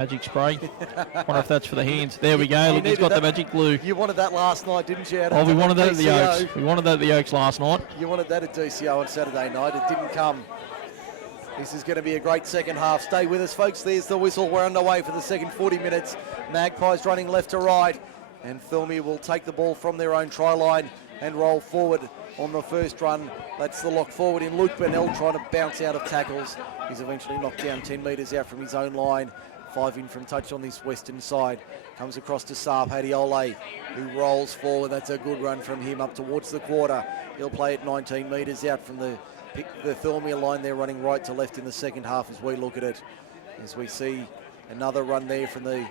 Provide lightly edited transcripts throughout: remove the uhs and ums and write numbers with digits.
Magic spray. Wonder if that's for the hands. There we go. Look, he's got the magic glue. You wanted that last night, didn't you? Oh, we wanted that at the Oaks. We wanted that at the Oaks last night. You wanted that at DCO on Saturday night. It didn't come. This is going to be a great second half. Stay with us, folks. There's the whistle. We're underway for the second 40 minutes. Magpies running left to right. And Thirlmere will take the ball from their own try line and roll forward on the first run. That's the lock forward in Luke Burnell trying to bounce out of tackles. He's eventually knocked down 10 metres out from his own line. 5 in from touch on this western side. Comes across to Saab Hadiole, who rolls forward. That's a good run from him up towards the quarter. He'll play it 19 metres out from the Thirlmere line. They're running right to left in the second half as we look at it. As we see another run there from the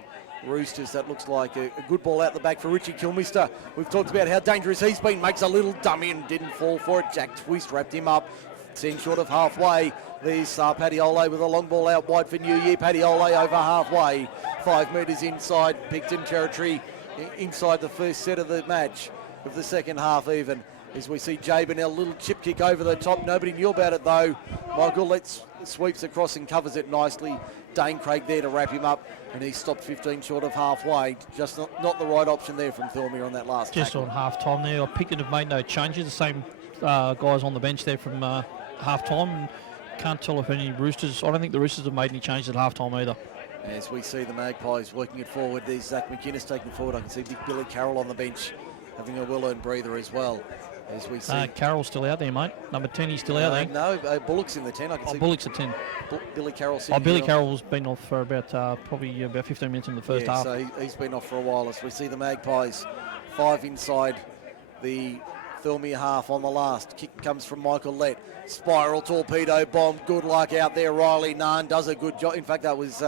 Roosters. That looks like a good ball out the back for Richie Kilmister. We've talked about how dangerous he's been. Makes a little dummy and didn't fall for it. Jack Twist wrapped him up. 10 short of halfway. There's Padiole with a long ball out wide for New Year. Padiole over halfway. 5 metres inside Picton territory. Inside the first set of the match of the second half even. As we see Jabin, a little chip kick over the top. Nobody knew about it though. Michael sweeps across and covers it nicely. Dane Craig there to wrap him up, and he stopped 15 short of halfway. Just not the right option there from Thirlmere on that last Just tackle. on half-time there. Picton have made no changes. The same guys on the bench there from half-time. Can't tell if any Roosters... I don't think the Roosters have made any changes at half-time either. As we see the Magpies working it forward, there's Zach McInnes taking forward. I can see Big Billy Carroll on the bench having a well-earned breather as well. As we see Carroll's still out there, mate. Number 10, he's still out there. No, Bullock's in the 10. I can see Bullock's at 10. Billy Carroll. Billy Carroll's been off for about probably about 15 minutes in the first half. So he's been off for a while. As we see the Magpies, 5 inside the Thirlmere half on the last. Kick comes from Michael Lett. Spiral torpedo bomb. Good luck out there. Riley Nunn does a good job. In fact, that was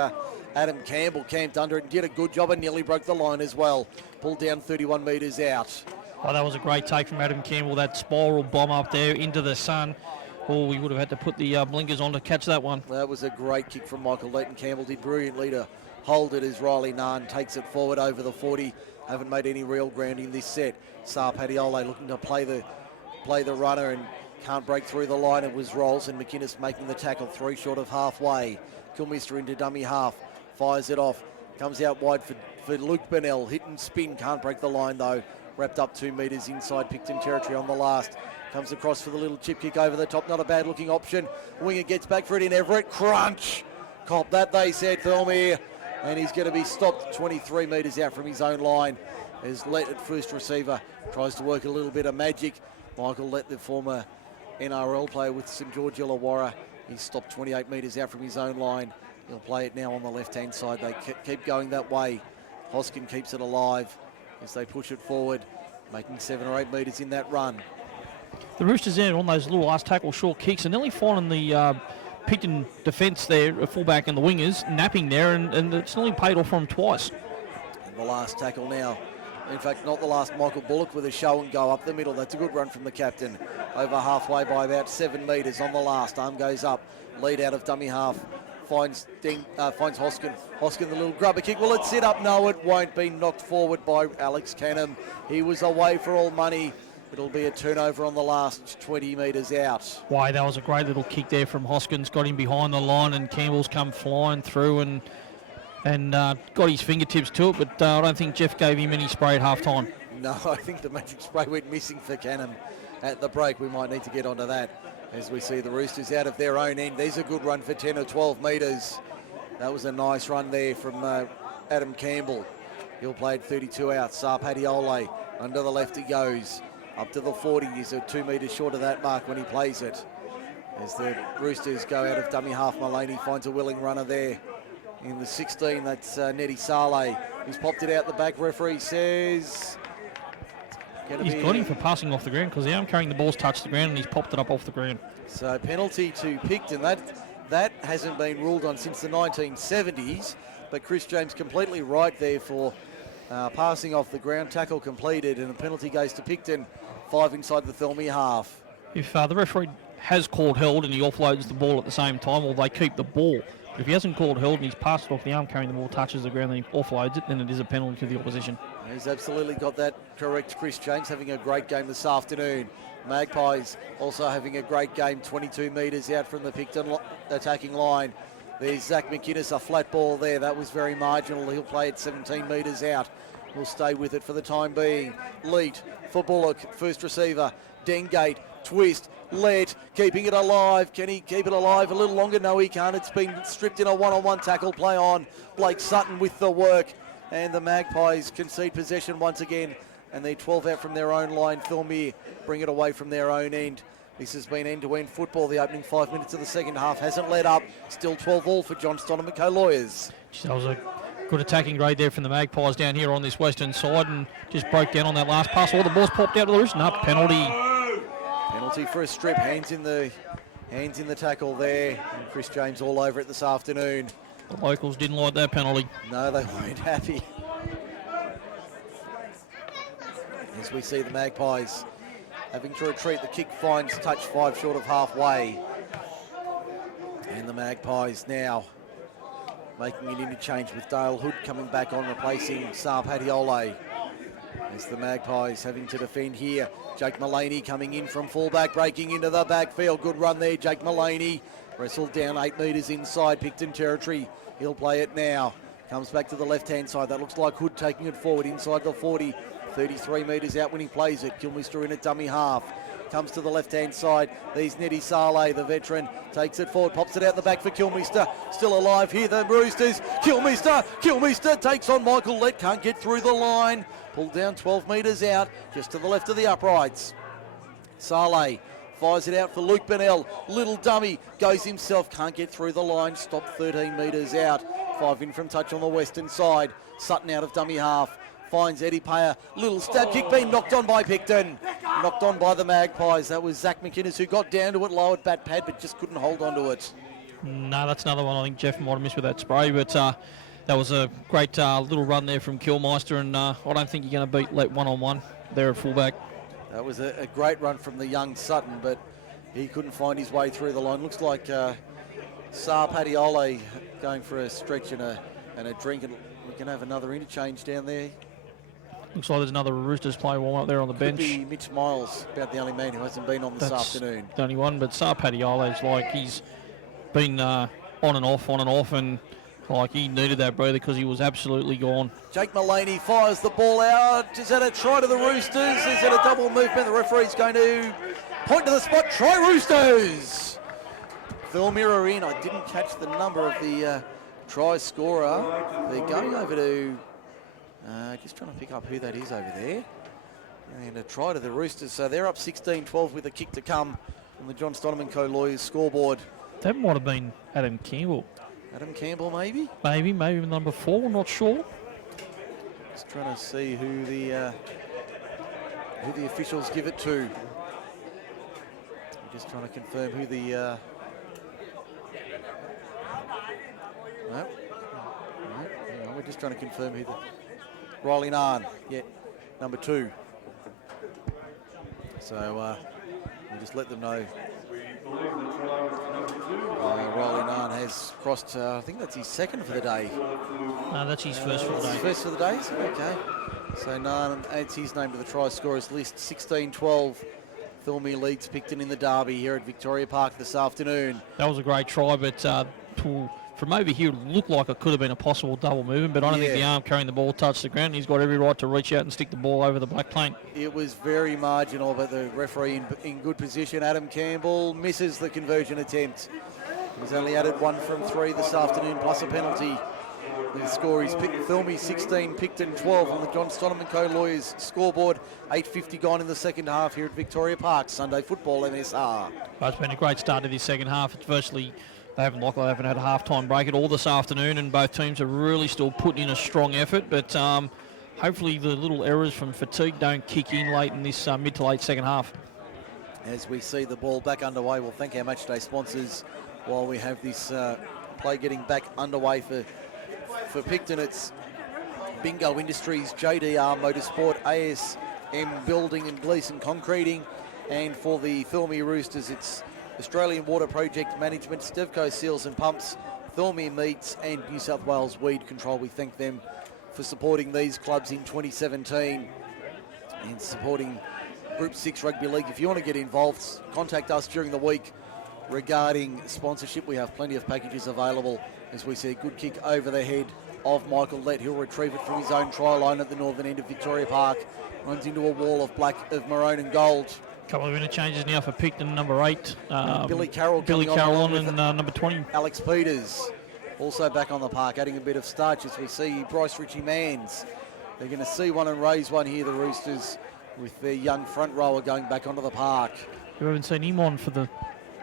Adam Campbell camped under it and did a good job and nearly broke the line as well. Pulled down 31 metres out. Oh, that was a great take from Adam Campbell. That spiral bomb up there into the sun. Oh, we would have had to put the blinkers on to catch that one. That was a great kick from Michael Lett, and Campbell did brilliantly to hold it as Riley Nunn takes it forward over the 40. Haven't made any real ground in this set. Saab Hadiole looking to play the runner and can't break through the line. It was Rolls and McInnes making the tackle 3 short of halfway. Kilmister into dummy half, fires it off, comes out wide for Luke Burnell. Hit and spin, can't break the line though. Wrapped up 2 metres inside Picton territory on the last. Comes across for the little chip kick over the top. Not a bad looking option. Winger gets back for it in Everett. Crunch! Cop that, they said, Thirlmere. And he's going to be stopped 23 metres out from his own line. As Lett at first receiver tries to work a little bit of magic. Michael Lett, the former NRL player with St George Illawarra. He's stopped 28 metres out from his own line. He'll play it now on the left-hand side. They keep going that way. Hoskin keeps it alive as they push it forward, making 7 or 8 metres in that run. The Roosters there on those little last tackle short kicks and nearly finding the Picton defence there, a fullback and the wingers, napping there, and it's nearly paid off for them twice. And the last tackle now. In fact, not the last. Michael Bullock with a show and go up the middle. That's a good run from the captain. Over halfway by about 7 metres on the last. Arm goes up. Lead out of dummy half. Finds Hoskin. Hoskin, the little grubber kick. Will it sit up? No, it won't. Be knocked forward by Alex Canham. He was away for all money. It'll be a turnover on the last 20 metres out. Why, that was a great little kick there from Hoskins. Got him behind the line, and Campbell's come flying through and got his fingertips to it, but I don't think Jeff gave him any spray at half-time. No, I think the magic spray went missing for Canham at the break. We might need to get onto that as we see the Roosters out of their own end. There's a good run for 10 or 12 metres. That was a nice run there from Adam Campbell. He'll play it 32 out. Saab Hadiole under the left he goes. Up to the 40. He's 2 metres short of that mark when he plays it. As the Roosters go out of dummy half, Mullaney finds a willing runner there. In the 16, that's Neddy Saleh. He's popped it out the back. Referee says... He's got him for passing off the ground because the arm carrying the ball's touched the ground and he's popped it up off the ground. So penalty to Picton. That hasn't been ruled on since the 1970s, but Chris James completely right there for passing off the ground. Tackle completed and a penalty goes to Picton. 5 inside the Thirlmere half. If the referee has called held and he offloads the ball at the same time, or they keep the ball. But if he hasn't called held and he's passed it off, the arm carrying the ball touches the ground and he offloads it, then it is a penalty to the opposition. He's absolutely got that correct. Chris James having a great game this afternoon. Magpies also having a great game, 22 metres out from the Picton attacking line. There's Zach McInnes, a flat ball there. That was very marginal. He'll play it 17 metres out. We'll stay with it for the time being. Leet for Bullock, first receiver. Dengate, twist, Let, keeping it alive. Can he keep it alive a little longer? No, he can't. It's been stripped in a one-on-one tackle play on. Blake Sutton with the work. And the Magpies concede possession once again. And they're 12 out from their own line. Thirlmere bring it away from their own end. This has been end-to-end football. The opening 5 minutes of the second half hasn't let up. Still 12-all for John Stoneman Co-Lawyers. That was a good attacking grade there from the Magpies down here on this western side, and just broke down on that last pass. All the balls popped out to the Roosters. No, penalty. Penalty for a strip. Hands in the tackle there. And Chris James all over it this afternoon. The locals didn't like that penalty. No, they weren't happy. As we see the Magpies having to retreat, the kick finds touch 5 short of halfway. And the Magpies now making an interchange with Dale Hood coming back on, replacing Saab Hadiole. As the Magpies having to defend here. Jake Mullaney coming in from fullback, breaking into the backfield. Good run there, Jake Mullaney. Wrestled down 8 metres inside Picton territory. He'll play it now. Comes back to the left-hand side. That looks like Hood taking it forward inside the 40. 33 metres out when he plays it. Kilmister in a dummy half. Comes to the left-hand side. There's Neddy Saleh, the veteran. Takes it forward, pops it out the back for Kilmister. Still alive here, the Roosters. Kilmister takes on Michael Lett. Can't get through the line. Pulled down 12 metres out, just to the left of the uprights. Saleh fires it out for Luke Bennell. Little dummy, goes himself, can't get through the line. Stopped 13 metres out. 5 in from touch on the western side. Sutton out of dummy half. Finds Eddie Payer. Little stab kick being knocked on by Picton. Knocked on by the Magpies. That was Zach McInnes who got down to it, lowered bat pad, but just couldn't hold on to it. No, that's another one I think Jeff might have missed with that spray, but that was a great little run there from Kilmeister, and I don't think you're going to beat Let one-on-one there at fullback. That was a great run from the young Sutton, but he couldn't find his way through the line. Looks like Saab Hadiole going for a stretch and a drink, and we can have another interchange down there. Looks like there's another Roosters player warm up there on the bench. Could be Mitch Miles, about the only man who hasn't been on this afternoon. The only one, but Saab Hadiole's like he's been on and off, and like he needed that breather because he was absolutely gone. Jake Mullaney fires the ball out. Is that a try to the Roosters? Is it a double movement? The referee's going to point to the spot. Try Roosters! Thirlmere are in. I didn't catch the number of the try scorer. They're going over to... just trying to pick up who that is over there. And a try to the Roosters. So they're up 16-12 with a kick to come on the John Stoneman Co-Lawyers scoreboard. That might have been Adam Campbell. Adam Campbell, maybe? Maybe number 4, not sure. Just trying to see who the officials give it to. I'm just trying to confirm who the... No, hang on, we're just trying to confirm who the... Riley Narn, yeah, number 2. So we'll just let them know. Riley Narn has crossed, I think that's his second for the day. No, that's his first for the day. First for the day, okay. So Narn adds his name to the try scorers list. 16-12. Thirlmere leads Picton in the derby here at Victoria Park this afternoon. That was a great try, but from over here, it looked like it could have been a possible double movement, but I don't think the arm carrying the ball touched the ground. He's got every right to reach out and stick the ball over the black paint. It was very marginal, but the referee in good position. Adam Campbell misses the conversion attempt. He's only added 1 from 3 this afternoon, plus a penalty. The score is Thirlmere 16, Picton 12 on the John Stoneman Co-Lawyers scoreboard. 8:50 gone in the second half here at Victoria Park. Sunday football MSR. Well, it's been a great start to this second half. It's virtually... They haven't had a half-time break at all this afternoon, and both teams are really still putting in a strong effort, but hopefully the little errors from fatigue don't kick in late in this mid to late second half. As we see the ball back underway, we'll thank our matchday sponsors while we have this play getting back underway for Picton. It's Bingo Industries, JDR Motorsport, ASM Building and Gleeson Concreting, and for the Thirlmere Roosters, it's Australian Water Project Management, Stevco Seals and Pumps, Thirlmere Meats and New South Wales Weed Control. We thank them for supporting these clubs in 2017 and supporting Group 6 Rugby League. If you want to get involved, contact us during the week. regarding sponsorship. We have plenty of packages available as we see a good kick over the head of Michael Lett. He'll retrieve it from his own try line at the northern end of Victoria Park. Runs into a wall of maroon and gold. Couple of interchanges now for Picton, number 8. Billy Carroll on and number 20. Alex Peters also back on the park, adding a bit of starch as we see Bryce Ritchie-Mans. They're going to see one and raise one here, the Roosters, with their young front rower going back onto the park. We haven't seen him on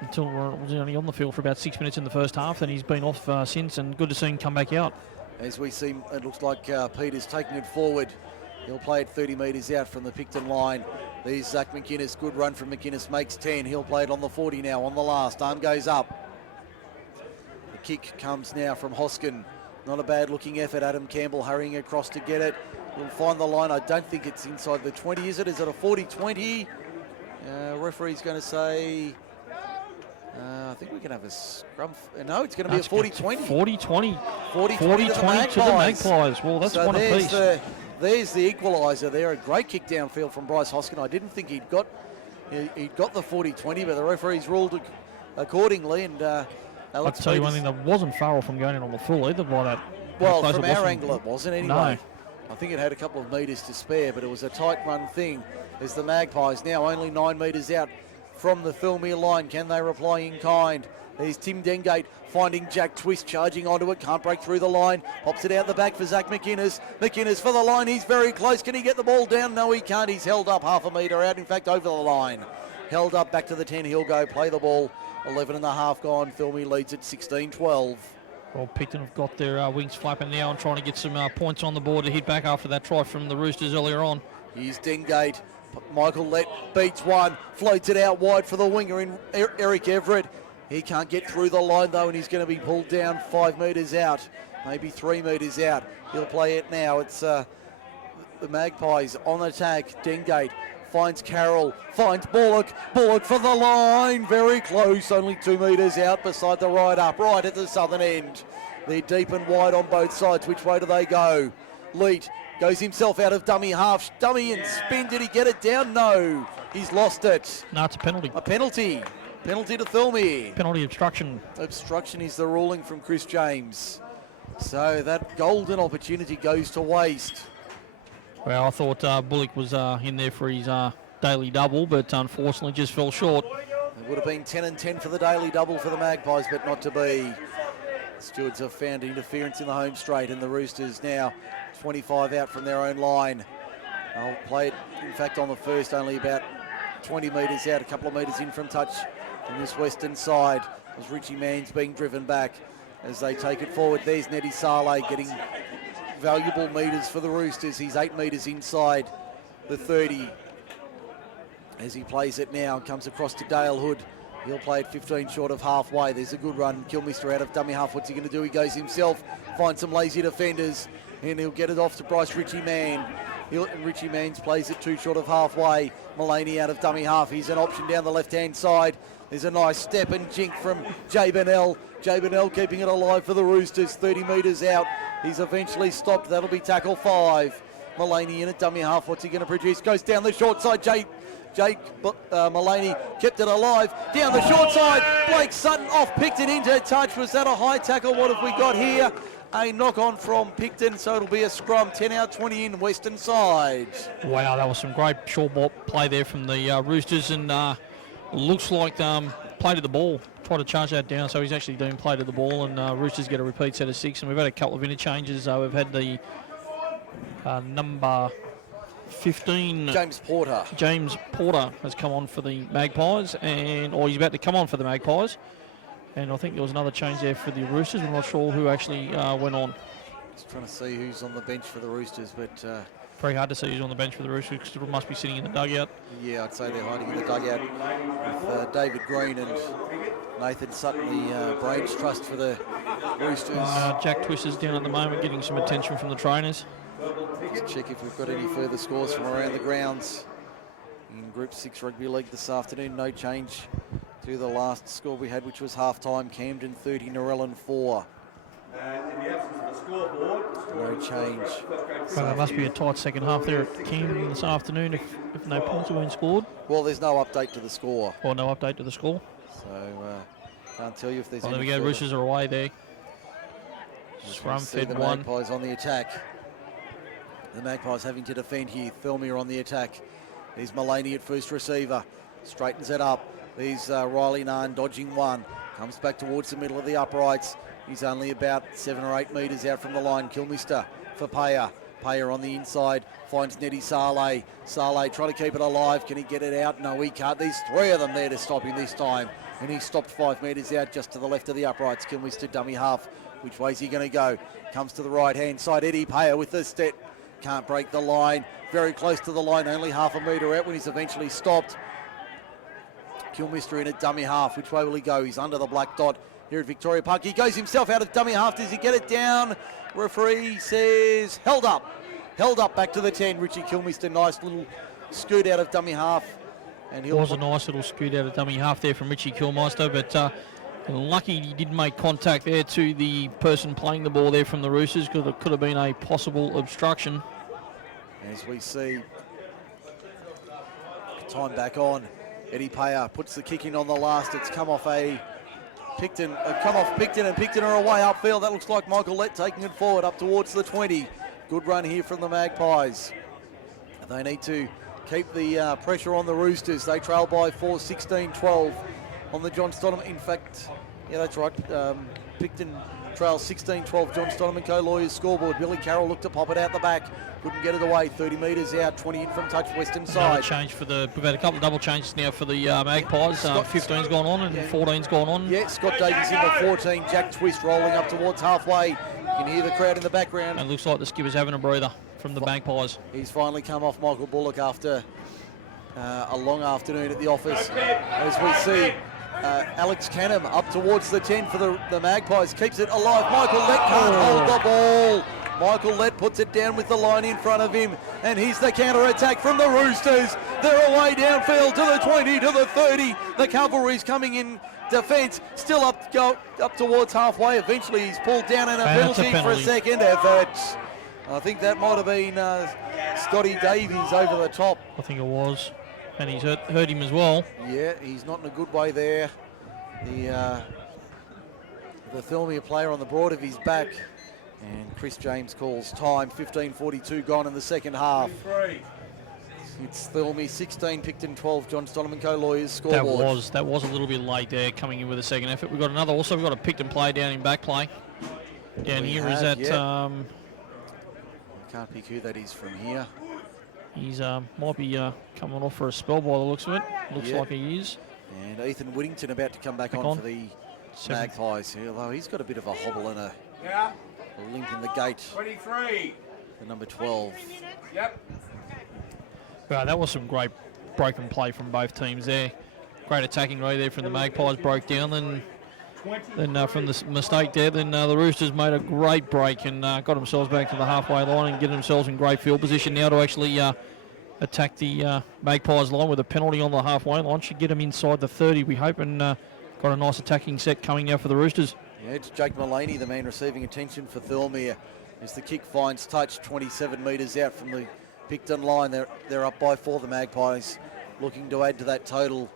until was only on the field for about 6 minutes in the first half, and he's been off since, and good to see him come back out. As we see, it looks like Peters taking it forward. He'll play it 30 metres out from the Picton line. There's Zach McInnes. Good run from McInnes, makes 10. He'll play it on the 40 now, on the last. Arm goes up. The kick comes now from Hoskin. Not a bad looking effort. Adam Campbell hurrying across to get it. We'll find the line. I don't think it's inside the 20, is it? Is it a 40-20? Referee's going to say... I think we can have a scrum. No, it's going to be a 40-20. 40-20. 40-20 to the Magpies. Well, that's so one apiece. There's the equaliser there. A great kick downfield from Bryce Hoskin. I didn't think he'd got the 40-20, but the referees ruled accordingly. And I'll tell you one thing, that wasn't Farrell from going in on the full either by that. Well, from our angle it wasn't anyway. No. I think it had a couple of metres to spare, but it was a tight run thing as the Magpies now only 9 metres out from the Thirlmere line. Can they reply in kind? There's Tim Dengate finding Jack Twist, charging onto it, can't break through the line, pops it out the back for Zach McInnes. McInnes for the line, he's very close. Can he get the ball down? No, he can't. He's held up half a metre out, in fact over the line. Held up back to the 10, he'll go play the ball. 11 and a half gone. Thirlmere leads at 16-12. Well, Picton have got their wings flapping now and trying to get some points on the board to hit back after that try from the Roosters earlier on. Here's Dengate. Michael Lett beats one, floats it out wide for the winger in Eric Everett. He can't get through the line though, and he's going to be pulled down 5 metres out, maybe 3 metres out. He'll play it now. It's the Magpies on attack. Dengate finds Carroll, finds Bullock for the line, very close, only 2 metres out beside the right up, right at the southern end. They're deep and wide on both sides. Which way do they go? Leet goes himself out of dummy half. Dummy and spin. Did he get it down? No. He's lost it. No, it's a penalty. A penalty. Penalty to Thirlmere. Penalty obstruction. Obstruction is the ruling from Chris James. So that golden opportunity goes to waste. Well, I thought Bullock was in there for his daily double, but unfortunately just fell short. It would have been 10 and 10 for the daily double for the Magpies, but not to be. The Stewards have found interference in the home straight, and the Roosters now 25 out from their own line. They'll play it, in fact, on the first, only about 20 metres out, a couple of metres in from touch from this western side. As Ritchie-Mans being driven back as they take it forward. There's Neddy Saleh getting valuable metres for the Roosters. He's 8 metres inside the 30 as he plays it now. Comes across to Dale Hood. He'll play it 15 short of halfway. There's a good run. Kilmister out of dummy half. What's he going to do? He goes himself, finds some lazy defenders, and he'll get it off to Bryce Ritchie-Mans. Ritchie-Mans plays it 2 short of halfway. Mullaney out of dummy half. He's an option down the left-hand side. There's a nice step and jink from Jay Bennell. Jay Bennell keeping it alive for the Roosters, 30 metres out. He's eventually stopped. That'll be tackle 5. Mullaney in at dummy half. What's he going to produce? Goes down the short side. Mullaney kept it alive. Down the short side. Blake Sutton off, picked it into touch. Was that a high tackle? What have we got here? A knock-on from Picton, so it'll be a scrum. 10 out, 20 in, western side. Wow, that was some great short ball play there from the Roosters, and looks like play to the ball. Try to charge that down, so he's actually doing play to the ball, and Roosters get a repeat set of 6, and we've had a couple of interchanges. We've had the number 15. James Porter has come on for the Magpies, or he's about to come on for the Magpies. And I think there was another change there for the Roosters. I'm not sure who actually went on. Just trying to see who's on the bench for the Roosters, but... very hard to see who's on the bench for the Roosters because it must be sitting in the dugout. Yeah, I'd say they're hiding in the dugout with David Green and Nathan Sutton, the brains trust for the Roosters. Jack Twist is down at the moment, getting some attention from the trainers. Just check if we've got any further scores from around the grounds. In Group 6 Rugby League this afternoon, no change to the last score we had, which was half-time. Camden 30, Narellan 4. In the absence of a scoreboard, no change. Well, there must be a tight second half there at Camden this afternoon if no points have been scored. Well, there's no update to the score. Or no update to the score. So Can't tell you if there's There any we go. further. Roosters are away there. Just Scrum want to see fed the one. Magpies on the attack. The Magpies having to defend here. Thirlmere on the attack. There's Mullaney at first receiver. Straightens it up. There's Riley Nahn dodging one. Comes back towards the middle of the uprights. He's only about 7 or 8 metres out from the line. Kilmister for Payer. Payer on the inside. Finds Nettie Saleh. Saleh trying to keep it alive. Can he get it out? No, he can't. There's 3 of them there to stop him this time. And he stopped 5 metres out just to the left of the uprights. Kilmister dummy half. Which way is he going to go? Comes to the right-hand side. Eddie Payer with the step. Can't break the line. Very close to the line. Only half a metre out when he's eventually stopped. Kilmister in a dummy half. Which way will he go? He's under the black dot here at Victoria Park. He goes himself out of dummy half. Does he get it down? Referee says held up. Held up back to the 10. Richie Kilmister, nice little scoot out of dummy half. And It was a nice little scoot out of dummy half there from Richie Kilmister, but lucky he did make contact there to the person playing the ball there from the Roosters, because it could have been a possible obstruction. As we see time back on, Eddie Payer puts the kick in on the last. It's come off Picton, and Picton are away upfield. That looks like Michael Lett taking it forward up towards the 20. Good run here from the Magpies. They need to keep the pressure on the Roosters. They trail by 4, 16-12 on the John Stonham. In fact, yeah, that's right. Picton trails 16-12. John Stonham and Co. Lawyers scoreboard. Billy Carroll looked to pop it out the back. Couldn't get it away. 30 metres out. 20 in from touch western Another side. change for we've had a couple of double changes now for the Magpies. 15's gone on and 14's gone on. Yeah, Scott Davies in the 14. Jack Twist rolling up towards halfway. You can hear the crowd in the background. And it looks like the skipper's having a breather from the Magpies. He's finally come off Michael Bullock after a long afternoon at the office. As we see Alex Canham up towards the 10 for the Magpies. Keeps it alive. Michael Lett can't hold the ball. Michael Lett puts it down with the line in front of him. And here's the counter-attack from the Roosters. They're away downfield to the 20, to the 30. The Cavalry's coming in defence. Still up towards halfway. Eventually he's pulled down and a penalty for a second effort. I think that might have been Scotty Davies over the top. I think it was. And he's hurt him as well. Yeah, he's not in a good way there. The Thirlmere player on the broad of his back. And Chris James calls time. 15:42 gone in the second half. It's Thirlmere 16, Picton 12, John Stonham and Co. Lawyers scoreboard. That was a little bit late there, coming in with a second effort. We've got another. Also, we've got a Picton player down in back play. Down here is that. I can't pick who that is from here. He's might be coming off for a spell by the looks of it. Looks like he is. And Ethan Whittington about to come back on for the Magpies. Although he's got a bit of a hobble and a link in the gait. 23. The number 12. Yep. Well, that was some great broken play from both teams there. Great attacking row there from the Magpies, broke down. Then from the mistake there, then the Roosters made a great break and got themselves back to the halfway line and get themselves in great field position now to actually attack the Magpies line with a penalty on the halfway line. Should get them inside the 30, we hope, and got a nice attacking set coming out for the Roosters. Yeah, it's Jake Mullaney, the man receiving attention for Thirlmere, as the kick finds touch 27 metres out from the Picton line. They're up by 4, the Magpies, looking to add to that total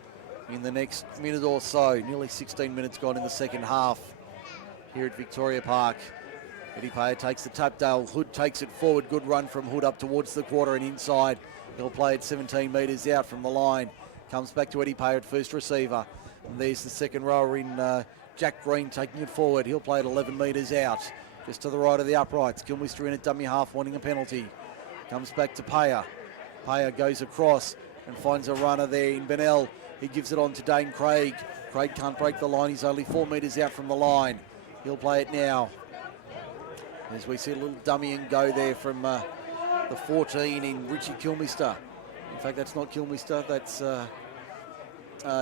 in the next minute or so. Nearly 16 minutes gone in the second half here at Victoria Park. Eddie Payer takes the tap. Dale Hood takes it forward. Good run from Hood up towards the quarter and inside. He'll play it 17 metres out from the line. Comes back to Eddie Payer at first receiver. And there's the second rower in Jack Green taking it forward. He'll play it 11 metres out, just to the right of the uprights. Kilmister in a dummy half, wanting a penalty. Comes back to Payer. Payer goes across and finds a runner there in Bennell. He gives it on to Dane Craig. Craig can't break the line. He's only 4 metres out from the line. He'll play it now. As we see a little dummy and go there from the 14 in Richie Kilmister. In fact, that's not Kilmister. That's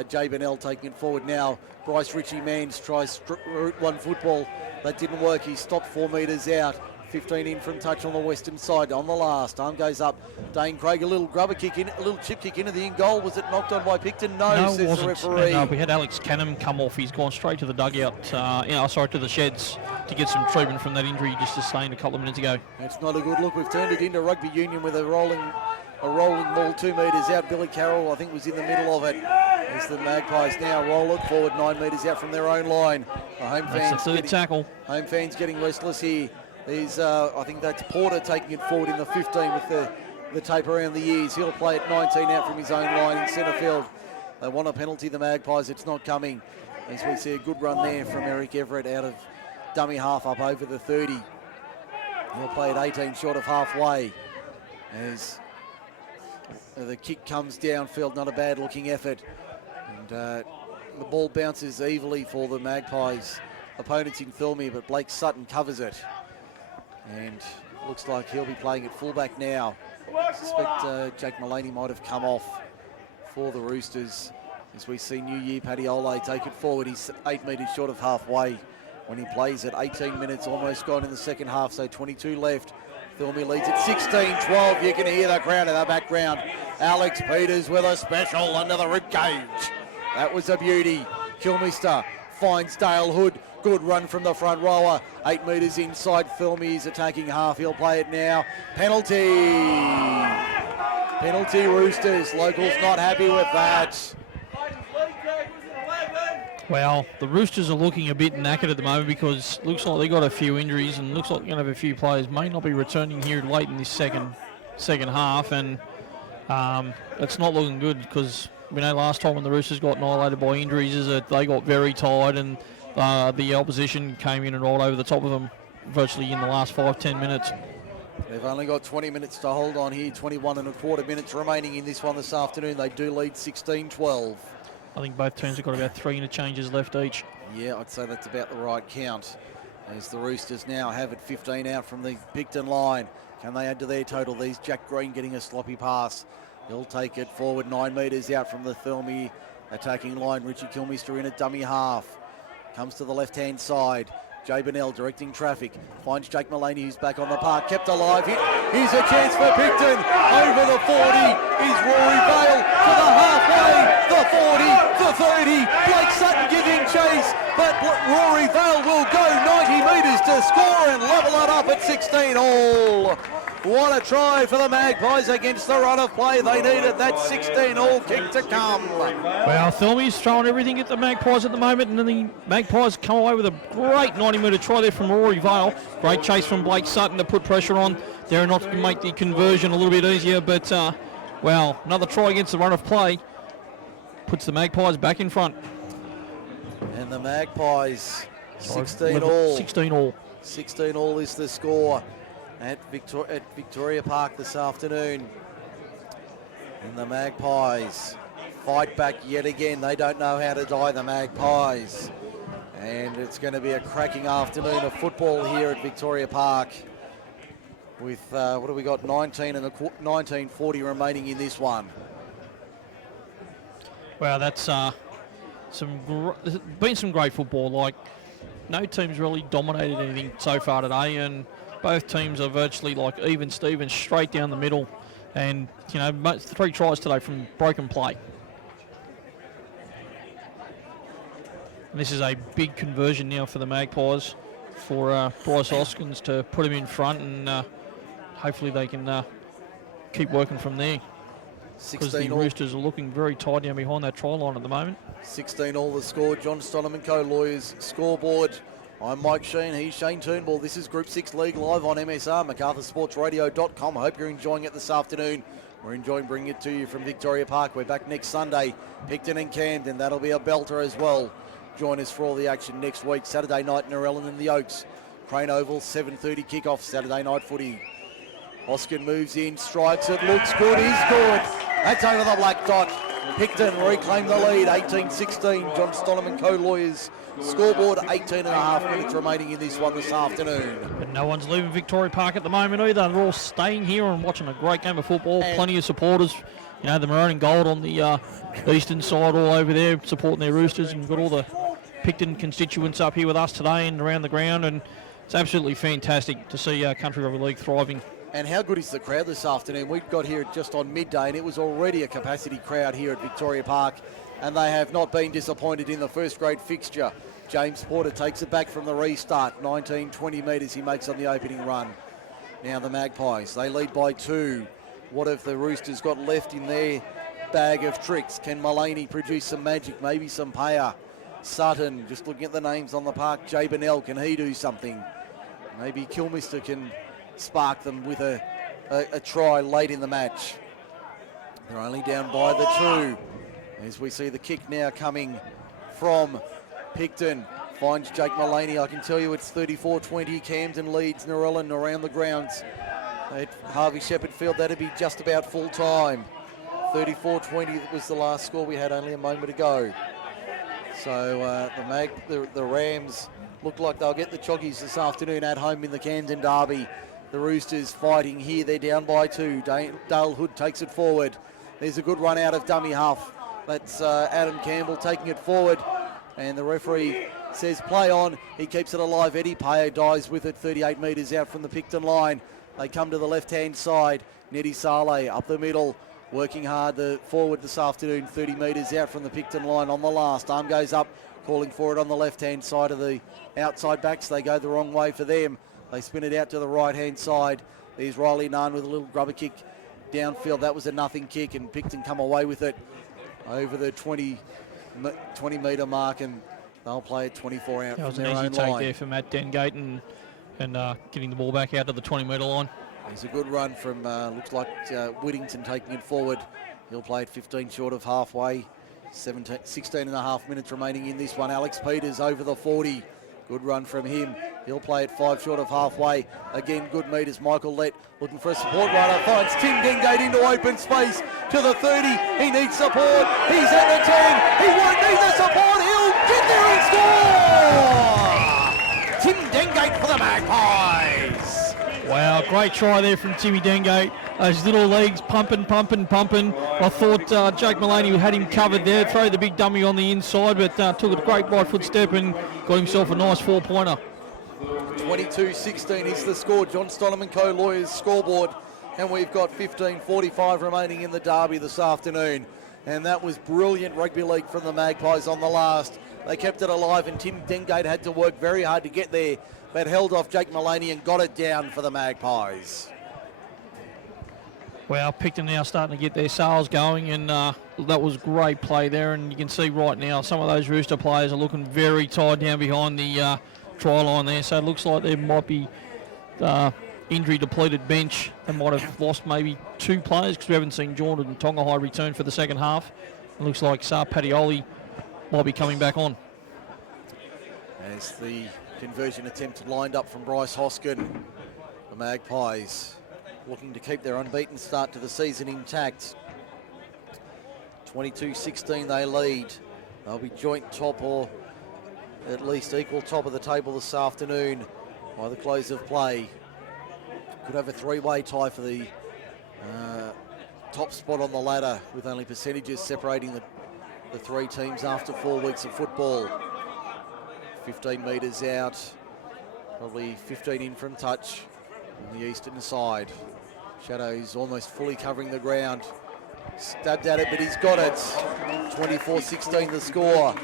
Jay Bennell taking it forward now. Bryce Ritchie Mans tries route one football. That didn't work. He stopped 4 metres out. 15 in from touch on the western side. On the last, arm goes up. Dane Craig, a little grubber kick in, a little chip kick into the in goal. Was it knocked on by Picton? No, says the referee. We had Alex Canham come off. He's gone straight to the dugout, to the sheds to get some treatment from that injury he just sustained a couple of minutes ago. It's not a good look. We've turned it into rugby union with a rolling ball 2 metres out. Billy Carroll, I think, was in the middle of it. As the Magpies now roll it forward 9 metres out from their own line. The home That's the third tackle. Home fans getting restless here. These, I think that's Porter taking it forward in the 15 with the tape around the ears. He'll play it 19 out from his own line in centre field. They want a penalty, the Magpies. It's not coming. As we see a good run there from Eric Everett out of dummy half up over the 30. He'll play it 18 short of halfway. As the kick comes downfield, not a bad looking effort. And the ball bounces evilly for the Magpies. Opponents in Thirlmere, but Blake Sutton covers it. And looks like he'll be playing at fullback now. I suspect Jake Mullaney might have come off for the Roosters. As we see New Year Paddy take it forward. He's 8 metres short of halfway when he plays at 18 minutes, almost gone in the second half, so 22 left. Thirlmere leads at 16-12. You can hear the crowd in the background. Alex Peters with a special under the rib cage. That was a beauty. Kilmister finds Dale Hood. Good run from the front rower. 8 metres inside Thirlmere's attacking half. He'll play it now. Penalty. Penalty Roosters. Locals not happy with that. Well, the Roosters are looking a bit knackered at the moment because looks like they got a few injuries and looks like they're going to have a few players may not be returning here late in this second half, and it's not looking good because we know last time when the Roosters got annihilated by injuries is that they got very tired and the opposition came in and rolled over the top of them virtually in the last 5-10 minutes. They've only got 20 minutes to hold on here, 21 and a quarter minutes remaining in this one this afternoon. They do lead 16-12. I think both teams have got about 3 interchanges left each. Yeah, I'd say that's about the right count. As the Roosters now have it 15 out from the Picton line. Can they add to their total? These Jack Green getting a sloppy pass. He'll take it forward 9 metres out from the Thirlmere attacking line. Richie Kilmister in a dummy half. Comes to the left-hand side. Jay Bennell directing traffic. Finds Jake Mullaney, who's back on the park. Kept alive. Here's a chance for Picton. Over the 40 is Rory Vale to the halfway. The 40, the 30. Blake Sutton giving chase, but Rory Vale will go 90 metres to score and level it up at 16 all. What a try for the Magpies against the run of play. They needed that 16-all kick to come. Well, Thirlmere's throwing everything at the Magpies at the moment, and then the Magpies come away with a great 90-metre try there from Rory Vale. Great chase from Blake Sutton to put pressure on. They're not to make the conversion a little bit easier, but, well, another try against the run of play puts the Magpies back in front. And the Magpies, 16 all. 16 all. 16 all is the score at Victoria Park this afternoon. And the Magpies fight back yet again. They don't know how to die, the Magpies. And it's going to be a cracking afternoon of football here at Victoria Park. With, what have we got, 19:40 remaining in this one. Well, that's there's been some great football. Like, no team's really dominated anything so far today, and both teams are virtually like even Stevens, straight down the middle. And, you know, 3 tries today from broken play. And this is a big conversion now for the Magpies for Bryce Hoskins to put him in front, and hopefully they can keep working from there. Because the Roosters are looking very tight down behind that try line at the moment. 16 all the score. John Stonham & Co. Lawyers scoreboard. I'm Mike Shean, he's Shane Turnbull. This is Group 6 League live on MSR, MacArthurSportsRadio.com. I hope you're enjoying it this afternoon. We're enjoying bringing it to you from Victoria Park. We're back next Sunday, Picton and Camden. That'll be a belter as well. Join us for all the action next week. Saturday night, Narellan and the Oaks. Crane Oval, 7:30 kickoff, Saturday night footy. Hoskin moves in, strikes it, looks good, he's good. That's over the black dot. Picton reclaim the lead, 18-16. John Stonham & Co. Lawyers scoreboard, 18.5 minutes remaining in this one this afternoon. But no one's leaving Victoria Park at the moment either. They're all staying here and watching a great game of football. And plenty of supporters. You know, the maroon and gold on the eastern side all over there supporting their Roosters. And we've got all the Picton constituents up here with us today and around the ground. And it's absolutely fantastic to see Country Rugby League thriving. And how good is the crowd this afternoon? We got here just on midday and it was already a capacity crowd here at Victoria Park, and they have not been disappointed in the first grade fixture. James Porter takes it back from the restart. 19-20 metres he makes on the opening run. Now the Magpies, they lead by 2. What have the Roosters got left in their bag of tricks. Can Mullaney produce some magic, maybe some payer? Sutton, just looking at the names on the park. Jay Bennell, can he do something? Maybe Kilmister can spark them with a try late in the match. They're only down by the 2. As we see the kick now coming from Picton. Finds Jake Mullaney. I can tell you it's 34-20. Camden leads Narellan around the grounds. At Harvey Shepherd Field, that'd be just about full time. 34-20 was the last score we had only a moment ago. So the Rams look like they'll get the Choggies this afternoon at home in the Camden Derby. The Roosters fighting here. They're down by 2. Dale Hood takes it forward. There's a good run out of dummy half. That's Adam Campbell taking it forward. And the referee says play on. He keeps it alive. Eddie Payer dies with it 38 metres out from the Picton line. They come to the left-hand side. Neddy Saleh up the middle, working hard forward this afternoon, 30 metres out from the Picton line on the last. Arm goes up, calling for it on the left-hand side of the outside backs. They go the wrong way for them. They spin it out to the right-hand side. There's Riley Nunn with a little grubber kick downfield. That was a nothing kick, and Picton come away with it over the 20-metre mark, and they'll play it 24 out from their own line. That was an easy take there for Matt Dengate and getting the ball back out to the 20-metre line. There's a good run from, looks like Whittington taking it forward. He'll play it 15 short of halfway. 16 and a half minutes remaining in this one. Alex Peters over the 40. Good run from him. He'll play it 5 short of halfway. Again, good meters. Michael Lett looking for a support runner. Finds Tim Dengate into open space to the 30. He needs support. He's at the 10. He won't need the support. He'll get there and score! Tim Dengate for the Magpies. Wow, great try there from Timmy Dengate. Those little legs pumping. I thought Jake Mullaney had him covered there. Throw the big dummy on the inside, but took a great right foot step and got himself a nice 4-pointer. 22-16 is the score. John Stonham & Co. Lawyers scoreboard. And we've got 15:45 remaining in the derby this afternoon. And that was brilliant rugby league from the Magpies on the last. They kept it alive, and Tim Dengate had to work very hard to get there, but held off Jake Mullaney and got it down for the Magpies. Well, Picton now starting to get their sails going, and that was great play there. And you can see right now some of those Rooster players are looking very tied down behind the try line there. So it looks like there might be injury-depleted bench. They might have lost maybe 2 players because we haven't seen Jordan and Tongahai return for the second half. It looks like Sar Patioli might be coming back on. As the conversion attempt lined up from Bryce Hoskin, the Magpies looking to keep their unbeaten start to the season intact. 22-16 they lead. They'll be joint top or at least equal top of the table this afternoon by the close of play. Could have a 3-way tie for the top spot on the ladder, with only percentages separating the 3 teams after 4 weeks of football. 15 metres out, probably 15 in from touch on the eastern side. Shadows almost fully covering the ground. Stabbed at it, but he's got it. 24-16 the score.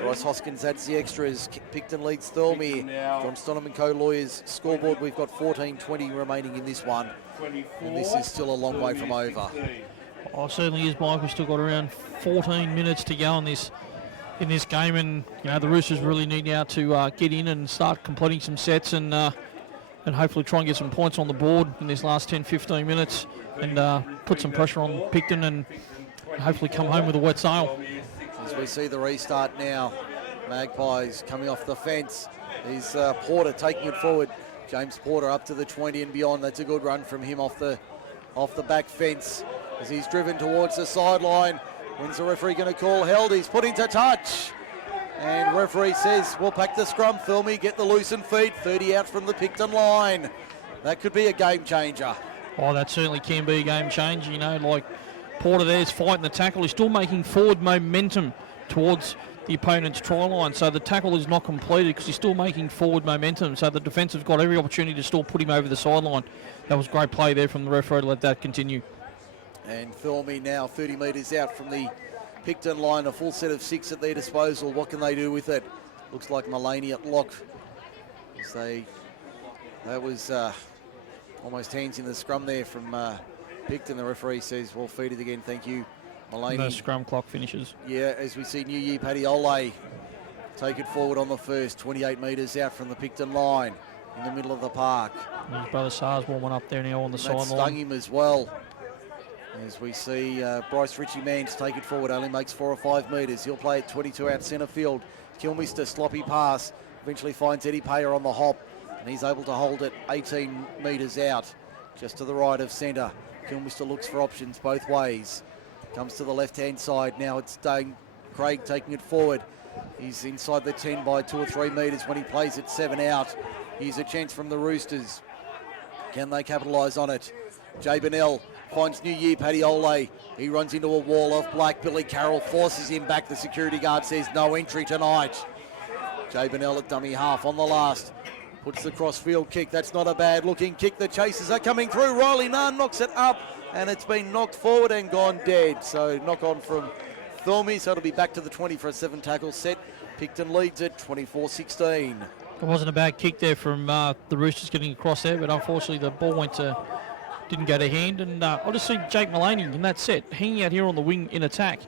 Bryce Hoskins adds the extras. Picton leads Thirlmere. John Stonham & Co. Lawyers scoreboard. We've got 14:20 remaining in this one. And this is still a long way from over. Oh, certainly is, Mike. We've still got around 14 minutes to go in this game, and the Roosters really need now to get in and start completing some sets and hopefully try and get some points on the board in this last 10-15 minutes and put some pressure on Picton and hopefully come home with a wet sail. As we see the restart now, Magpies coming off the fence. Is Porter taking it forward. James Porter up to the 20 and beyond. That's a good run from him off the back fence as he's driven towards the sideline. When's the referee going to call? Held. He's put into touch. And referee says, we'll pack the scrum, Thirlmere, get the loosened feet. 30 out from the Picton line. That could be a game changer. Oh, that certainly can be a game changer. Like Porter there's fighting the tackle. He's still making forward momentum towards the opponent's try line. So the tackle is not completed because he's still making forward momentum. So the defence have got every opportunity to still put him over the sideline. That was great play there from the referee to let that continue. And Thirlmere now 30 metres out from the Picton line, a full set of 6 at their disposal. What can they do with it? Looks like Mullaney at lock. That was almost hands in the scrum there from Picton. The referee says, well, feed it again, thank you. Maloney. No scrum clock finishes. Yeah, as we see New Year Paddy Ole take it forward on the first, 28 metres out from the Picton line in the middle of the park. And his brother Sar's warming up there now on the That stung sideline. him as well. As we see Bryce Ritchie-Mans take it forward, only makes 4 or 5 metres. He'll play it 22 out centre field. Kilmister, sloppy pass, eventually finds Eddie Payer on the hop, and he's able to hold it 18 metres out, just to the right of centre. Kilmister looks for options both ways. Comes to the left-hand side. Now it's Craig taking it forward. He's inside the 10 by 2 or 3 metres when he plays it 7 out. Here's a chance from the Roosters. Can they capitalise on it? Jay Bennell finds New Year Paddy Ole. He runs into a wall of black. Billy Carroll forces him back. The security guard says no entry tonight. Jay Bennell at dummy half on the last. Puts the cross-field kick. That's not a bad-looking kick. The chasers are coming through. Riley Nunn knocks it up, and it's been knocked forward and gone dead. So knock on from Thirlmere, so it'll be back to the 20 for a 7-tackle set. Picton leads it 24-16. It wasn't a bad kick there from the Roosters getting across there, but unfortunately the ball didn't go to hand. And I just see Jake Mullaney in that set hanging out here on the wing in attack.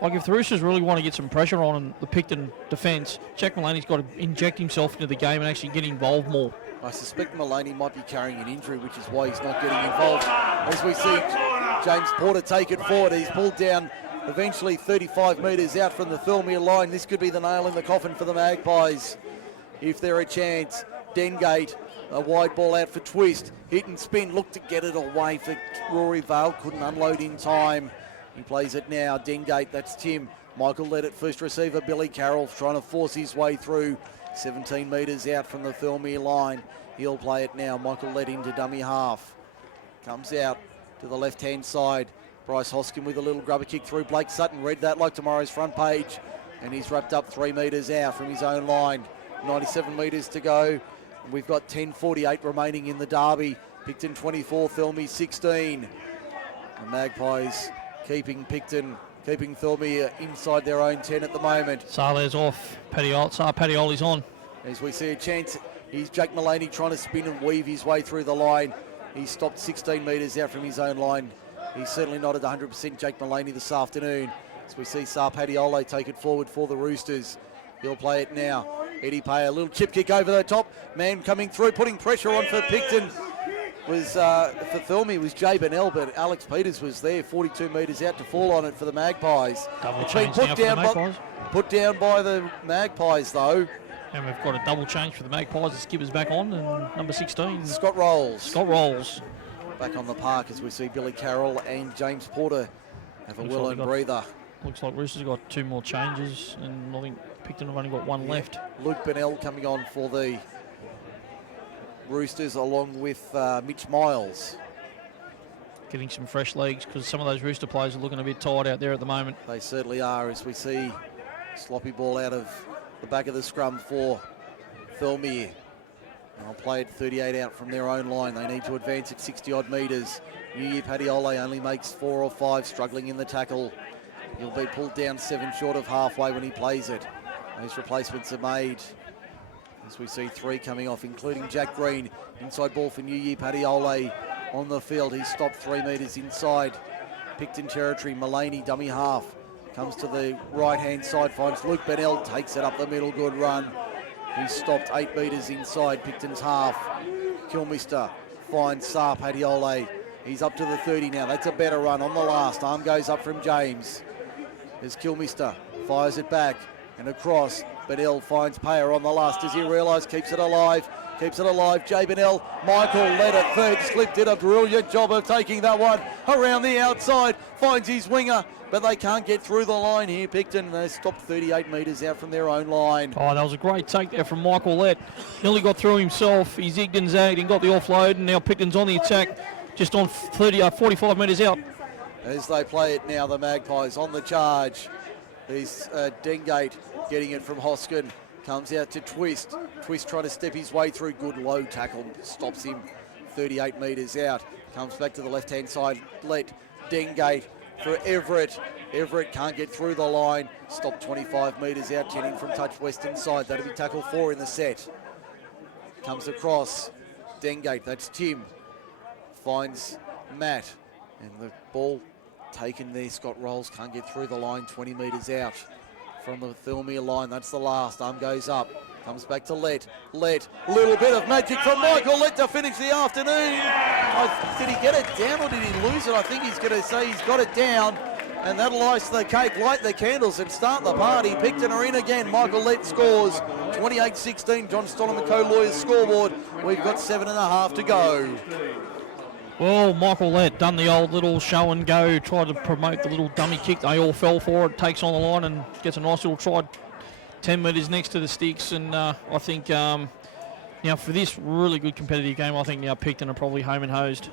Like if the Roosters really want to get some pressure on the Picton defence, Jack Mullaney's got to inject himself into the game and actually get involved more. I suspect Mullaney might be carrying an injury, which is why he's not getting involved. As we see James Porter take it forward, he's pulled down eventually 35 metres out from the Thirlmere line. This could be the nail in the coffin for the Magpies if they're a chance. Dengate, a wide ball out for Twist. Hit and spin, looked to get it away for Rory Vale, couldn't unload in time. He plays it now. Dengate, that's Tim. Michael led it, first receiver, Billy Carroll, trying to force his way through. 17 metres out from the Thirlmere line. He'll play it now. Michael led into dummy half. Comes out to the left-hand side. Bryce Hoskin with a little grubber kick through. Blake Sutton read that like tomorrow's front page. And he's wrapped up 3 metres out from his own line. 97 metres to go. We've got 10:48 remaining in the derby. Picton 24, Thirlmere 16. The Magpies keeping Thirlmere inside their own 10 at the moment. Sar's off. Paddy Ole's on. As we see a chance, he's Jake Mullaney trying to spin and weave his way through the line. He's stopped 16 metres out from his own line. He's certainly not at 100% Jake Mullaney this afternoon. As we see Paddy Ole take it forward for the Roosters. He'll play it now. Eddie Payer, a little chip kick over the top. Man coming through, putting pressure on for Picton. Was for Thirlmere was Jay Bennell, but Alex Peters was there, 42 metres out to fall on it for the Magpies. Double It's been change now for the Magpies. put down by the Magpies though. And we've got a double change for the Magpies. The skipper's back on, and number 16. Scott Rolls back on the park as we see Billy Carroll and James Porter have a will and breather. Looks like Roosters got 2 more changes, and I think Picton have only got 1 left. Luke Bennell coming on for the Roosters along with Mitch Miles. Getting some fresh legs because some of those Rooster players are looking a bit tired out there at the moment. They certainly are, as we see sloppy ball out of the back of the scrum for Thirlmere. They'll play it 38 out from their own line. They need to advance at 60 odd metres. New Year Paddy Ole only makes 4 or 5, struggling in the tackle. He'll be pulled down 7 short of halfway when he plays it. Those replacements are made. As we see 3 coming off, including Jack Green. Inside ball for New Year Paddy Ole on the field. He's stopped 3 metres inside Picton territory. Mullaney, dummy half. Comes to the right-hand side, finds Luke Bennell, takes it up the middle, good run. He's stopped 8 metres inside Picton's half. Kilmister finds Paddy Ole. He's up to the 30 now. That's a better run on the last. Arm goes up from James. As Kilmister fires it back and across. Bennell finds Payer on the last. Does he realise? Keeps it alive. Jay Bennell. Michael led it. Third slip. Did a brilliant job of taking that one around the outside. Finds his winger, but they can't get through the line here. Picton, they stopped 38 metres out from their own line. Oh, that was a great take there from Michael Lett. Nearly got through himself. He zigged and zagged and got the offload, and now Picton's on the attack, just on 45 metres out. As they play it now, the Magpies on the charge. There's Dengate getting it from Hoskin. Comes out to Twist. Twist trying to step his way through. Good low tackle. Stops him 38 metres out. Comes back to the left-hand side. Let Dengate for Everett. Everett can't get through the line. Stopped 25 metres out. 10 in from touch western side. That'll be tackle 4 in the set. Comes across. Dengate. That's Tim. Finds Matt. And the ball taken there. Scott Rolls can't get through the line, 20 metres out from the Thirlmere line. That's the last. Arm goes up. Comes back to Lett. Little bit of magic from Michael Lett to finish the afternoon. Did he get it down or did he lose it? I think he's going to say he's got it down. And that'll ice the cake, light the candles and start the party. Picton are in again. Michael Lett scores. 28-16, John Stonham & Co. Lawyers scoreboard. We've got 7.5 to go. Well, Michael Lett done the old little show and go, tried to promote the little dummy kick. They all fell for it, takes on the line and gets a nice little try 10 metres next to the sticks. And I think now for this really good competitive game, I think now Picton are probably home and hosed.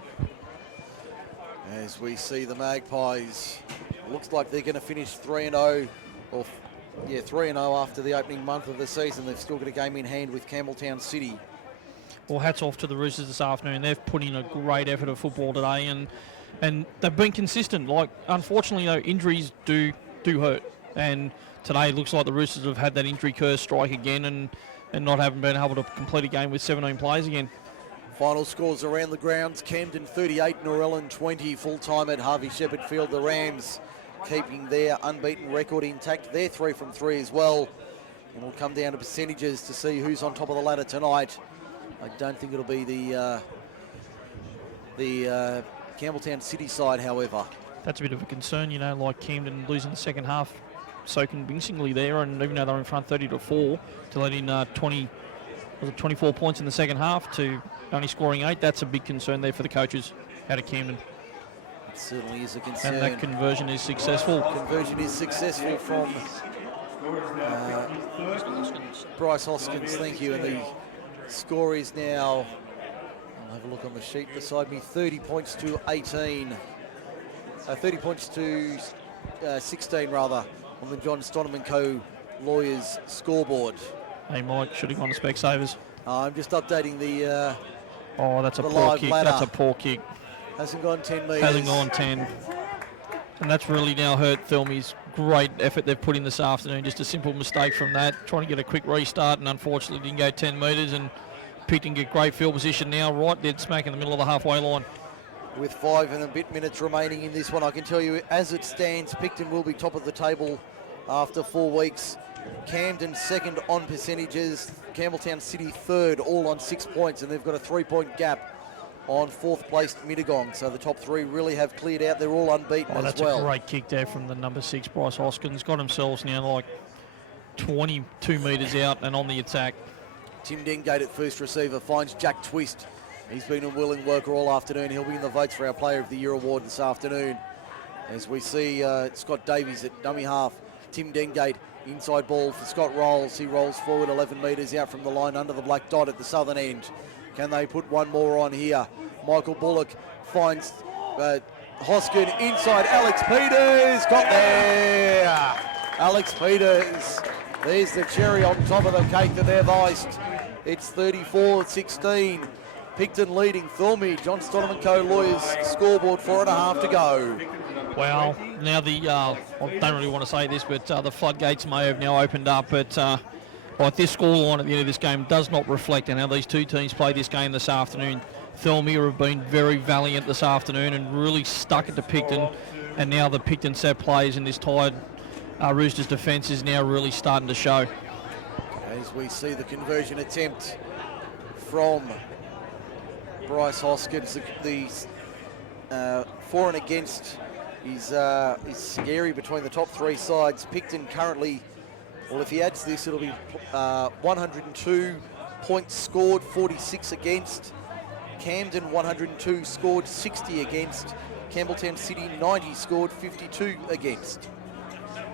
As we see the Magpies, looks like they're going to finish 3-0, or 3-0 after the opening month of the season. They've still got a game in hand with Campbelltown City. Well, hats off to the Roosters this afternoon. They've put in a great effort of football today, and they've been consistent. Like, unfortunately, though, injuries do hurt. And today it looks like the Roosters have had that injury curse strike again and not having been able to complete a game with 17 players again. Final scores around the grounds. Camden 38, Norellan 20. Full-time at Harvey Shepherd Field. The Rams keeping their unbeaten record intact. They're 3 from 3 as well. And we'll come down to percentages to see who's on top of the ladder tonight. I don't think it'll be the Campbelltown City side, however. That's a bit of a concern, like Camden losing the second half so convincingly there, and even though they're in front 30-4, to let in 24 points in the second half to only scoring 8, that's a big concern there for the coaches out of Camden. It certainly is a concern. And that conversion is successful. Conversion is successful from Bryce Hoskins, thank you. And the score is now, I'll have a look on the sheet beside me, 30 points to 18. 30 points to 16 rather on the John Stonham & Co. Lawyers scoreboard. Hey Mike, should have gone to Specsavers. I'm just updating the that's a the poor live kick. ladder. That's a poor kick. Hasn't gone 10 metres. Hasn't gone 10. And that's really now hurt Thirlmere's great effort they've put in this afternoon. Just a simple mistake from that. Trying to get a quick restart and unfortunately didn't go 10 metres. And Picton get great field position now, right dead smack in the middle of the halfway line. With 5 and a bit minutes remaining in this one, I can tell you as it stands, Picton will be top of the table after 4 weeks. Camden second on percentages. Campbelltown City third, all on 6 points, and they've got a 3-point gap on 4th placed Mittagong. So the top 3 really have cleared out. They're all unbeaten as that's well. A great kick there from the number 6, Bryce Hoskins. Got themselves now like 22 metres out and on the attack. Tim Dengate at first receiver finds Jack Twist. He's been a willing worker all afternoon. He'll be in the votes for our Player of the Year award this afternoon. As we see Scott Davies at dummy half. Tim Dengate, inside ball for Scott Rolls. He rolls forward 11 metres out from the line under the black dot at the southern end. Can they put one more on here? Michael Bullock finds Hoskin inside. Alex Peters got there. Alex Peters. There's the cherry on top of the cake that they've iced. It's 34-16. Picton leading Thirlmere. John Stonham & Co. Lawyers scoreboard, 4.5 to go. Well, now I don't really want to say this, but the floodgates may have now opened up. But this scoreline at the end of this game does not reflect on how these two teams played this game this afternoon. Thirlmere have been very valiant this afternoon and really stuck it to Picton. And now the Picton set plays in this tired Roosters defence is now really starting to show. As we see the conversion attempt from Bryce Hoskins, the for and against is scary between the top 3 sides. Picton currently, well, if he adds this, it'll be 102 points scored, 46 against. Camden 102 scored, 60 against. Campbelltown City 90 scored, 52 against.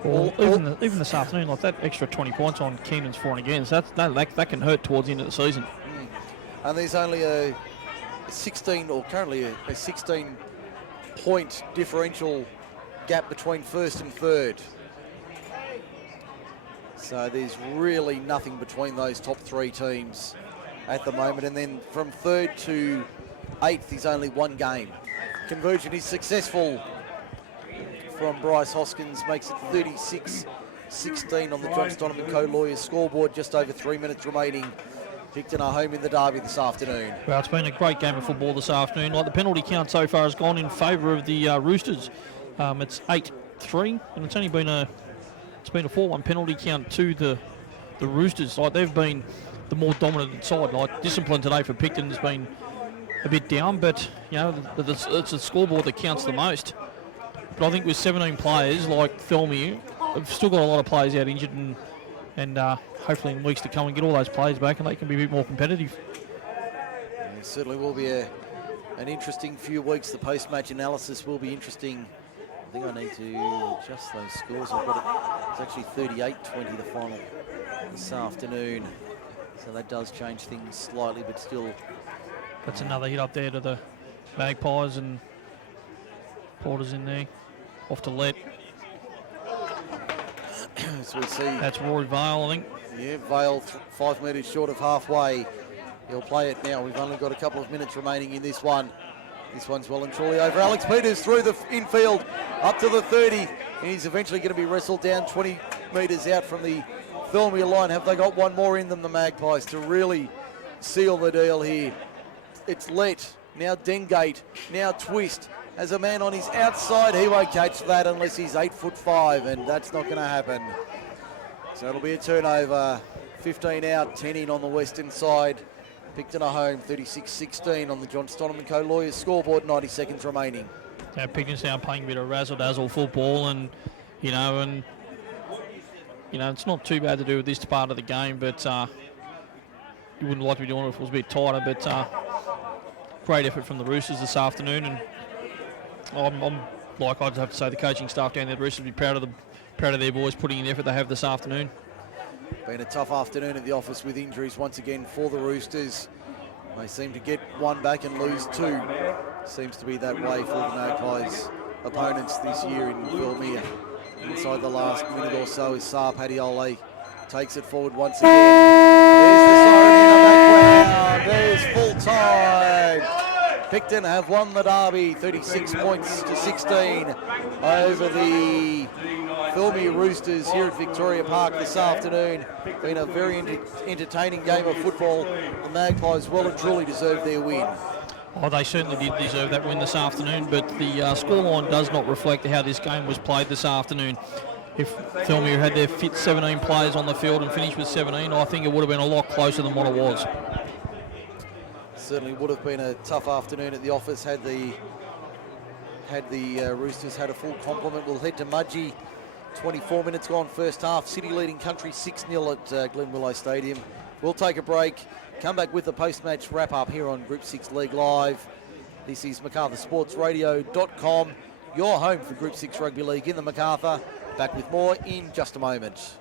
Well, even this afternoon, like that extra 20 points on Camden's for and against, that can hurt towards the end of the season. And there's only a 16, or currently a 16-point differential gap between first and third. So there's really nothing between those top 3 teams at the moment. And then from third to 8th is only 1 game. Conversion is successful from Bryce Hoskins, makes it 36-16 on the John Stonham & Co. Lawyers scoreboard. Just over 3 minutes remaining. Picton are home in the derby this afternoon. Well, it's been a great game of football this afternoon. Like the penalty count so far has gone in favour of the Roosters. It's 8-3, and it's been a 4-1 penalty count to the Roosters. Like, they've been the more dominant side. Like, discipline today for Picton has been a bit down, but you know, it's the scoreboard that counts the most. But I think with 17 players like Thirlmere, they've still got a lot of players out injured, and hopefully in weeks to come and get all those players back, and they can be a bit more competitive. It certainly will be an interesting few weeks. The post-match analysis will be interesting. I think I need to adjust those scores. I've got it. It's actually 38-20 the final this afternoon. So that does change things slightly, but still. That's another hit up there to the Magpies, and Porter's in there. Off to Let. As we see. That's Rory Vale, I think. Yeah, Vale 5 metres short of halfway. He'll play it now. We've only got a couple of minutes remaining in this one. This one's well and truly over. Alex Peters through the infield up to the 30. And he's eventually going to be wrestled down 20 metres out from the Thirlmere line. Have they got one more in them, the Magpies, to really seal the deal here? It's Let, now Dengate, now Twist. As a man on his outside, he won't catch that unless he's 8'5", and that's not going to happen. So it'll be a turnover. 15 out, 10 in on the western side. Picton at home, 36-16 on the John Stoneman Co. Lawyers scoreboard, 90 seconds remaining. Now Picton's now playing a bit of razzle-dazzle football, and you know, it's not too bad to do with this part of the game, but you wouldn't like to be doing it if it was a bit tighter. But great effort from the Roosters this afternoon, and I'd have to say the coaching staff down there, the Roosters, would be proud of their boys putting in the effort they have this afternoon. Been a tough afternoon at the office with injuries once again for the Roosters. They seem to get one back and lose two. Seems to be that way for the Magpies opponents this year in Thirlmere. Inside the last minute or so is Saar Padiole. Takes it forward once again. There's the siren in the background. There's full time. Picton have won the derby, 36 points to 16 over the Thirlmere Roosters here at Victoria Park this afternoon. Been a very entertaining game of football. The Magpies well and truly deserve their win. Oh, they certainly did deserve that win this afternoon, but the scoreline does not reflect how this game was played this afternoon. If Thirlmere had their fit 17 players on the field and finished with 17, I think it would have been a lot closer than what it was. Certainly would have been a tough afternoon at the office had the Roosters had a full complement. We'll head to Mudgee. 24 minutes gone first half. City leading Country 6-0 at Glen Willow Stadium. We'll take a break. Come back with the post-match wrap-up here on Group 6 League Live. This is MacArthurSportsRadio.com, your home for Group 6 Rugby League in the MacArthur. Back with more in just a moment.